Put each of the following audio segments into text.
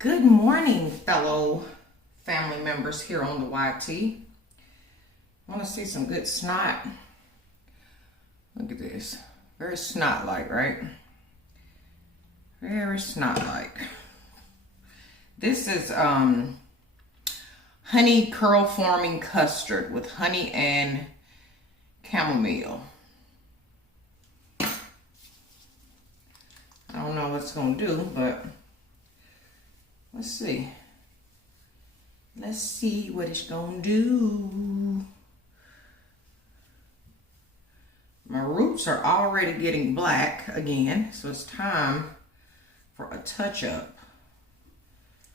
Good morning, fellow family members here on the YT. Want to see some good snot? Look at this. Very snot-like, right? Very snot-like. This is honey curl forming custard with honey and chamomile. I don't know what it's going to do, but let's see. Let's see what it's gonna do. My roots are already getting black again, so it's time for a touch-up.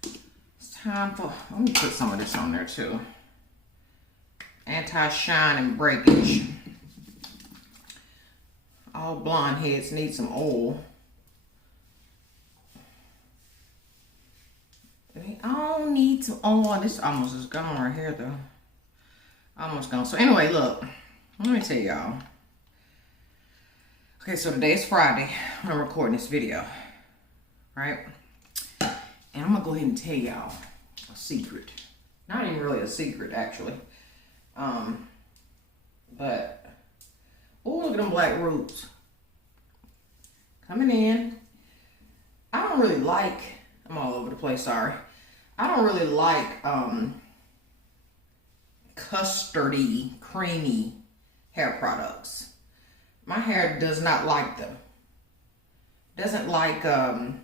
It's time for, let me put some of this on there too. Anti-shine and breakage. All blonde heads need some oil. I don't need to, oh, this almost is gone right here though. Almost gone. So anyway, look, let me tell y'all. Okay, so today is Friday when I'm recording this video, right? And I'm gonna go ahead and tell y'all a secret. Not even really a secret, actually. But, oh, look at them black roots. Coming in. I don't really like, I'm all over the place, sorry. I don't really like custardy, creamy hair products. My hair does not like them. Doesn't like that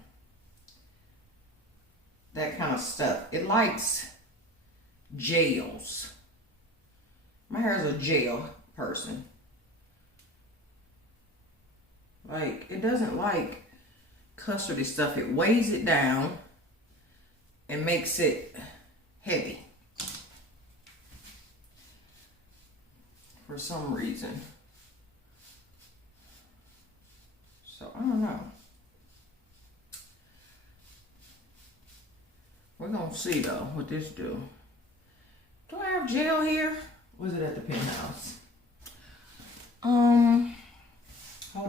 kind of stuff. It likes gels. My hair is a gel person. Like, it doesn't like custardy stuff. It weighs it down and makes it heavy for some reason. So I don't know. We're gonna see though what this do. Do I have gel here? Was it at the penthouse? Hold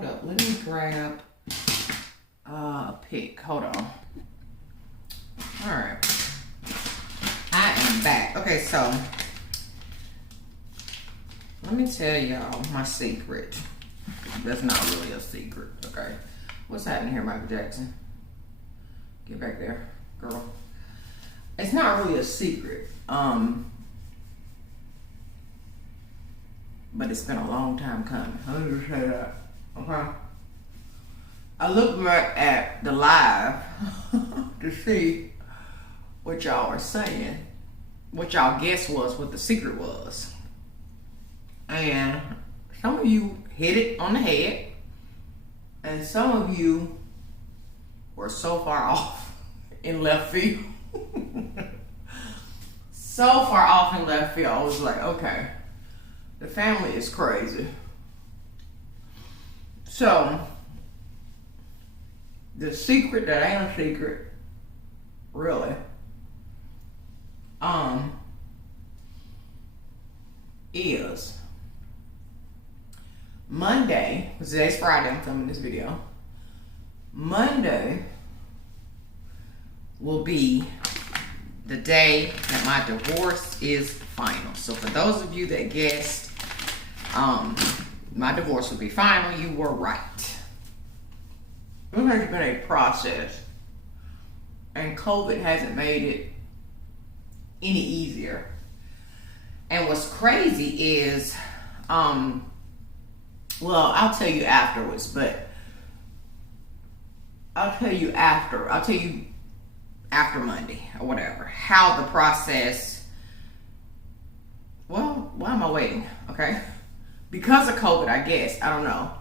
up. Let me grab a pick. Hold on. All right. I am back. Okay, so let me tell y'all my secret. That's not really a secret. Okay. What's happening here, Michael Jackson? Get back there, girl. It's not really a secret. But it's been a long time coming. Let me just say that. Okay. I looked back at the live to see what y'all are saying, what y'all guess was what the secret was. And some of you hit it on the head, and some of you were so far off in left field. So far off in left field, I was like, okay, the family is crazy. So, the secret that ain't a secret, really, is Monday, because today's Friday, I'm filming this video. Monday will be the day that my divorce is final. So for those of you that guessed, my divorce will be final, you were right. It has been a process, and COVID hasn't made it any easier. And what's crazy is, well, I'll tell you afterwards, but I'll tell you after Monday or whatever, how the process, well, why am I waiting? Okay. Because of COVID, I guess, I don't know.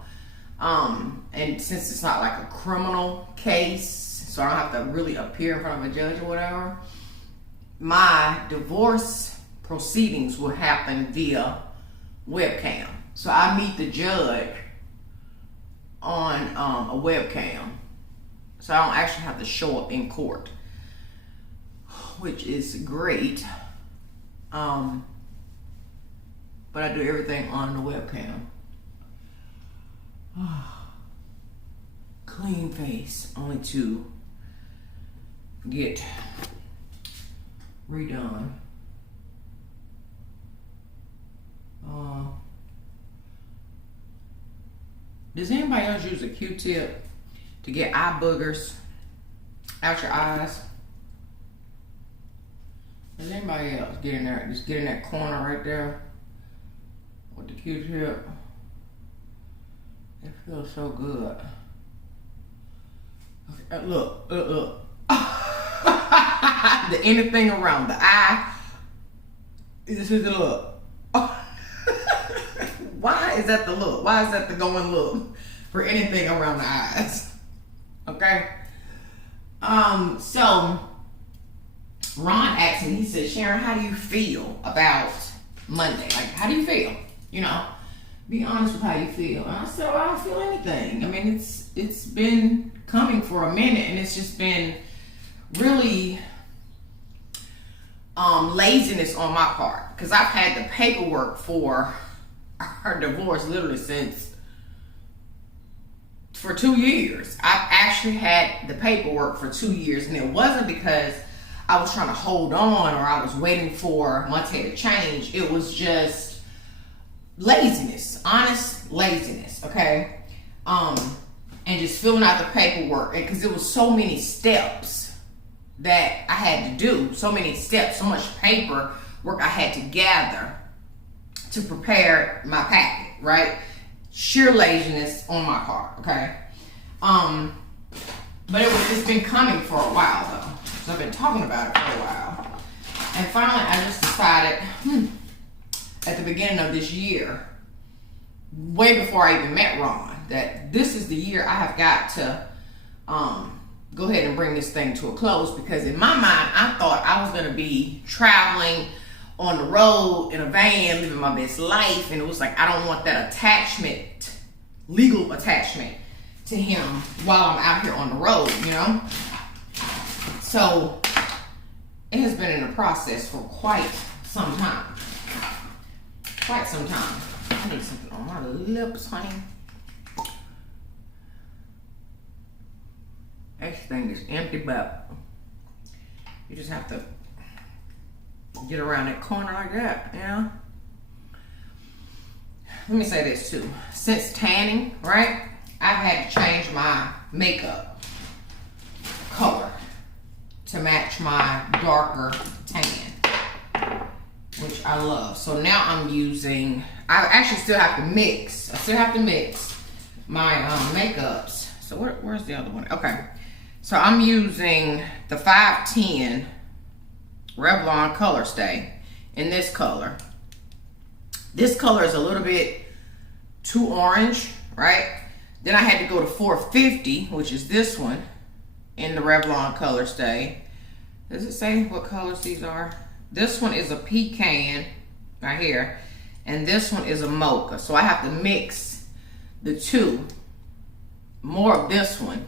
And since it's not like a criminal case, so I don't have to really appear in front of a judge or whatever, my divorce proceedings will happen via webcam. So I meet the judge on a webcam. So I don't actually have to show up in court, which is great. But I do everything on the webcam. Clean face, only to get redone. Does anybody else use a Q-tip to get eye boogers out your eyes? Does anybody else get in there? Just get in that corner right there with the Q-tip. It feels so good. Okay, look. The anything around the eye. This is the look. Why is that the look? Why is that the going look for anything around the eyes? Okay. So Ron asked me, he said, Sharon, how do you feel about Monday? Like, how do you feel? You know, be honest with how you feel. And I said, well, I don't feel anything. I mean, it's been coming for a minute, and it's just been really laziness on my part, because I've had the paperwork for our divorce literally for 2 years. I've actually had the paperwork for 2 years, and it wasn't because I was trying to hold on or I was waiting for Monte to change. It was just laziness, honest laziness, okay? And just filling out the paperwork, because it was so many steps that I had to do, so many steps, so much paperwork I had to gather to prepare my packet, right? Sheer laziness on my part, okay? But it's been coming for a while though. So I've been talking about it for a while. And finally I just decided, at the beginning of this year, way before I even met Ron, that this is the year I have got to go ahead and bring this thing to a close, because in my mind, I thought I was gonna be traveling on the road in a van, living my best life, and it was like, I don't want that attachment, legal attachment to him while I'm out here on the road, you know? So it has been in the process for quite some time. Quite some time. I need something on my lips, honey. This thing is empty, but you just have to get around that corner like that, you know? Let me say this too. Since tanning, right, I've had to change my makeup color to match my darker tan, which I love. So now I'm using, I actually still have to mix. I still have to mix my makeups. So where's the other one? Okay. So I'm using the 510 Revlon Color Stay in this color. This color is a little bit too orange, right? Then I had to go to 450, which is this one, in the Revlon Color Stay. Does it say what colors these are? This one is a pecan right here, and this one is a mocha. So I have to mix the two, more of this one,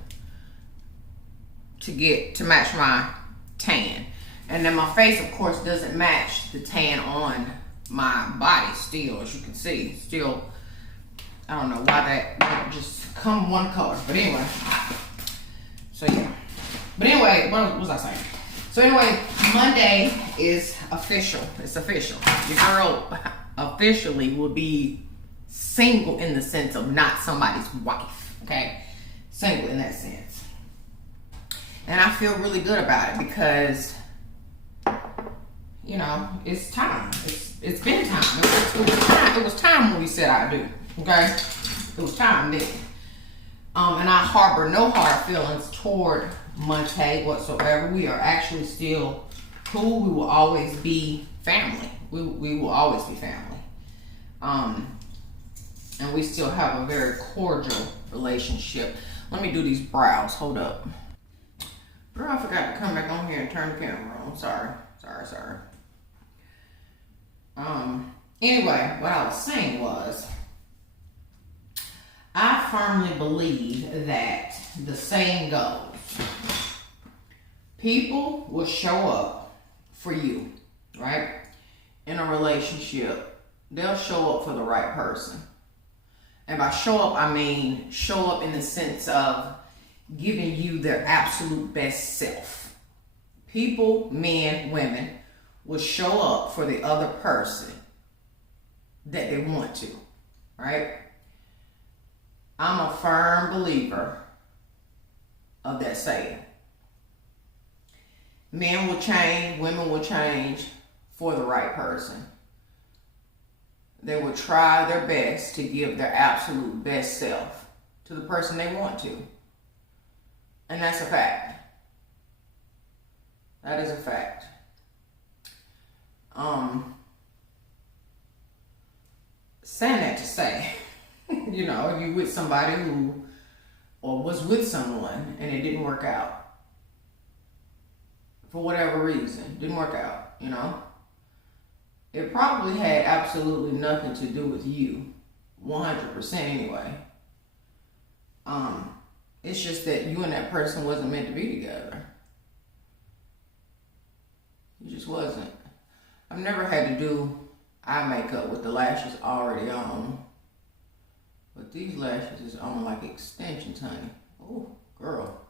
to match my tan. And then my face, of course, doesn't match the tan on my body still, as you can see. Still, I don't know why that won't just come one color. But anyway, so yeah. But anyway, what was I saying? So anyway, Monday is official. It's official. Your girl officially will be single in the sense of not somebody's wife, okay? Single in that sense. And I feel really good about it because, you know, it's time. It's been time. It was time when we said I do, okay? It was time then. And I harbor no hard feelings toward Monte whatsoever. We are actually still cool. We will always be family. We will always be family. And we still have a very cordial relationship. Let me do these brows. Hold up. Girl, I forgot to come back on here and turn the camera on. Sorry. Anyway, what I was saying was, I firmly believe that the saying goes, people will show up for you, right? In a relationship, they'll show up for the right person. And by show up, I mean show up in the sense of giving you their absolute best self, People, men, women, will show up for the other person that they want to, right? I'm a firm believer of that saying. Men will change, women will change for the right person. They will try their best to give their absolute best self to the person they want to. And that's a fact. That is a fact. Saying that to say, you know, if you're with somebody who, or was with someone and it didn't work out, for whatever reason, didn't work out, you know, it probably had absolutely nothing to do with you, 100% anyway. It's just that you and that person wasn't meant to be together. You just wasn't. I've never had to do eye makeup with the lashes already on. But these lashes is on like extensions, honey. Oh, girl.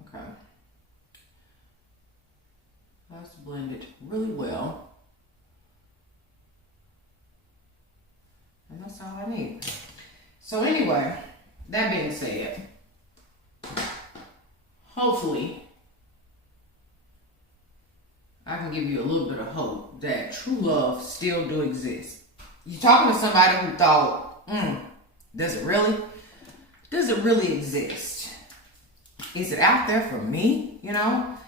Okay. Let's blend it really well. And that's all I need. So anyway, that being said, hopefully I can give you a little bit of hope that true love still do exist. You're talking to somebody who thought, does it really exist? Is it out there for me, you know?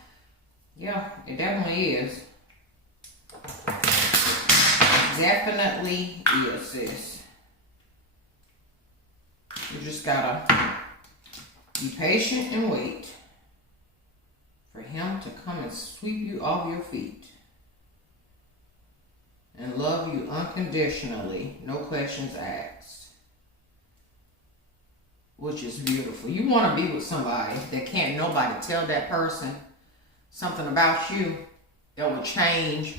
Yeah, it definitely is. Definitely is, sis. You just gotta be patient and wait for him to come and sweep you off your feet and love you unconditionally, no questions asked, which is beautiful. You want to be with somebody that can't nobody tell that person something about you that will change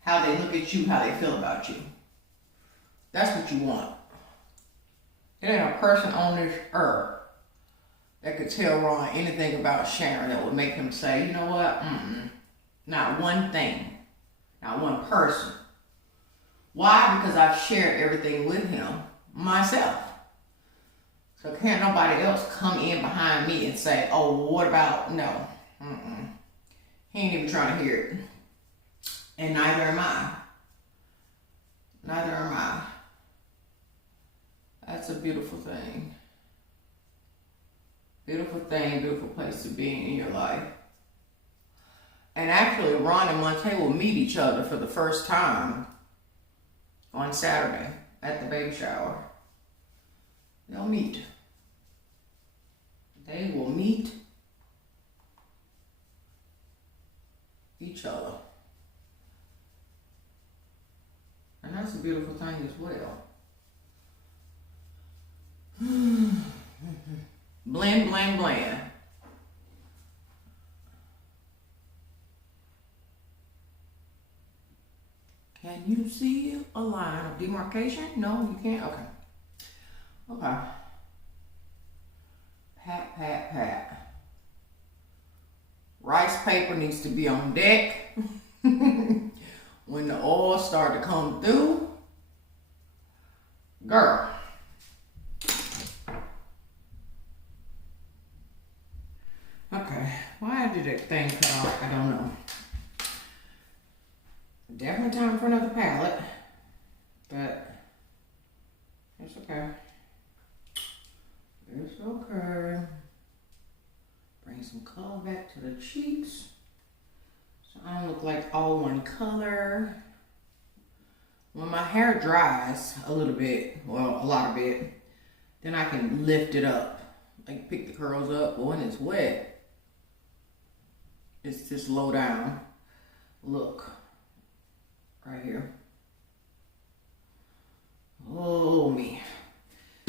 how they look at you, how they feel about you. That's what you want. There ain't a person on this earth that could tell Ron anything about Sharon that would make him say, you know what, not one thing, not one person. Why? Because I've shared everything with him myself. So can't nobody else come in behind me and say, oh, what about, no. He ain't even trying to hear it. And neither am I. Neither am I. That's a beautiful thing. Beautiful thing, beautiful place to be in your life. And actually, Ron and Monte will meet each other for the first time on Saturday at the baby shower. They'll meet. They will meet each other. And that's a beautiful thing as well. Blend, blend, blend. Can you see a line of demarcation? No, you can't? Okay. Okay. Pat, pat, pat. Rice paper needs to be on deck. When the oil start to come through. Girl. Okay, why did that thing cut off? I don't know. Definitely time for another palette, but it's okay. It's okay. Bring some color back to the cheeks, so I don't look like all one color. When my hair dries a little bit, well, a lot of it, then I can lift it up. I can pick the curls up, but when it's wet, it's just low down look right here. Oh, me.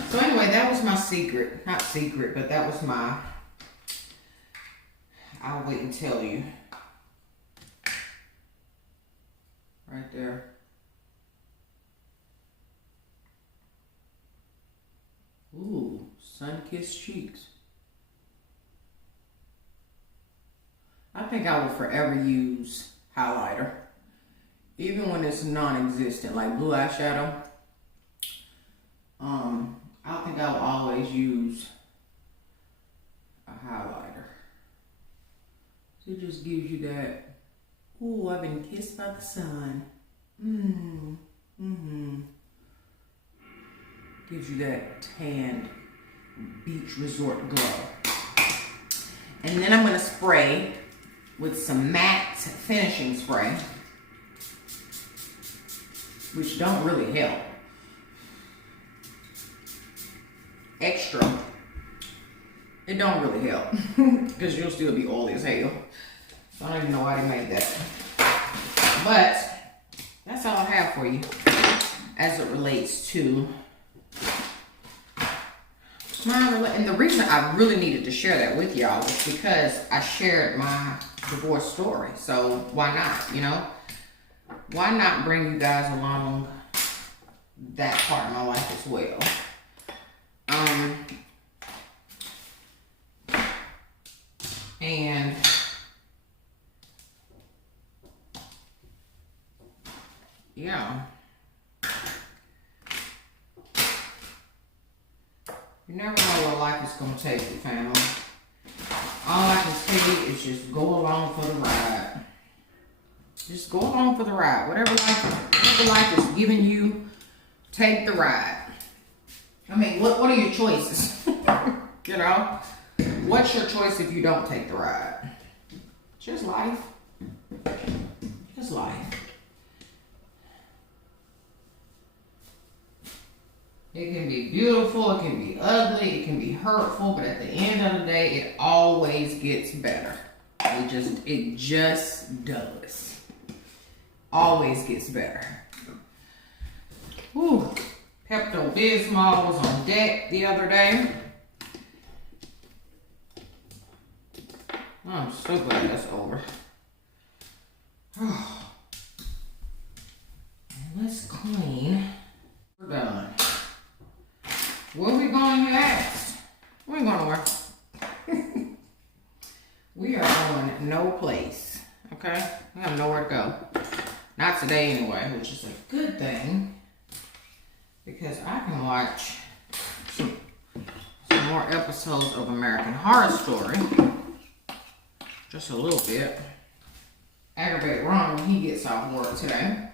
So anyway, that was my secret. Not secret, but that was my, I'll wait and tell you. Right there. Ooh, sun-kissed cheeks. I think I will forever use highlighter. Even when it's non-existent, like blue eyeshadow. I think I will always use a highlighter. It just gives you that, ooh, I've been kissed by the sun. Gives you that tanned beach resort glow. And then I'm gonna spray with some matte finishing spray, which don't really help. Extra. It don't really help because you'll still be oily as hell. So I don't even know why they made that. But that's all I have for you as it relates to and the reason I really needed to share that with y'all was because I shared my divorce story. So why not, you know? Why not bring you guys along that part of my life as well? And yeah, you never know what life is going to take you, family. All I can say is just go along for the ride. Just go along for the ride. Whatever life is giving you, take the ride. I mean, what are your choices? You know? What's your choice if you don't take the ride? Just life. Just life. It can be beautiful, it can be ugly, it can be hurtful, but at the end of the day, it always gets better. It just does. Always gets better. Whew. Pepto-Bismol was on deck the other day. I'm so glad that's over. Let's clean. We're done. Where we going, you asked? We ain't going nowhere. We are going no place. Okay? We have nowhere to go. Not today anyway, which is a good thing. Because I can watch some more episodes of American Horror Story. Just a little bit. Aggravate Ron when he gets off work today.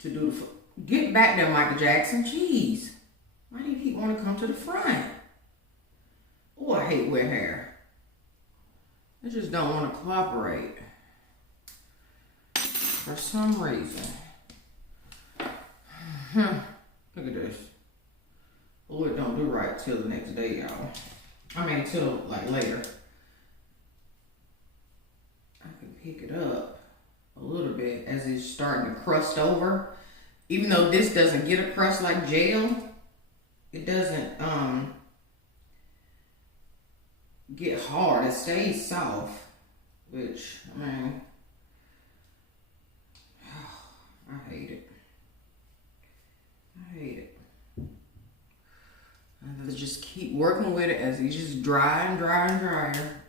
To do the... Get back there, Michael Jackson. Jeez. Why do you keep wanting to come to the front? Oh, I hate wet hair. I just don't want to cooperate. For some reason. Look at this. Oh, it don't do right till the next day, y'all. I mean, till like later. I can pick it up a little bit as it's starting to crust over. Even though this doesn't get a crust like gel, it doesn't get hard. It stays soft, which, I mean, I hate it. I hate it. And just keep working with it as it just dry and dry and drier.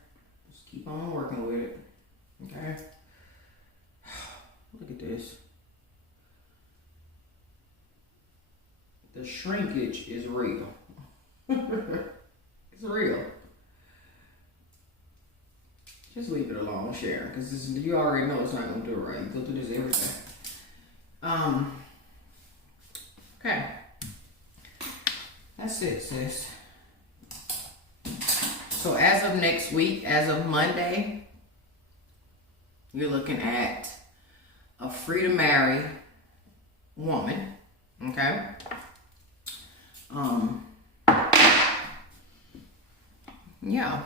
Just keep on working with it. Okay? Look at this. The shrinkage is real. It's real. Just leave it alone, Sharon, because you already know it's not going to do it right. You go through this every day. Okay. That's it, sis. So as of next week, as of Monday, you're looking at a free to marry woman. Okay? Yeah.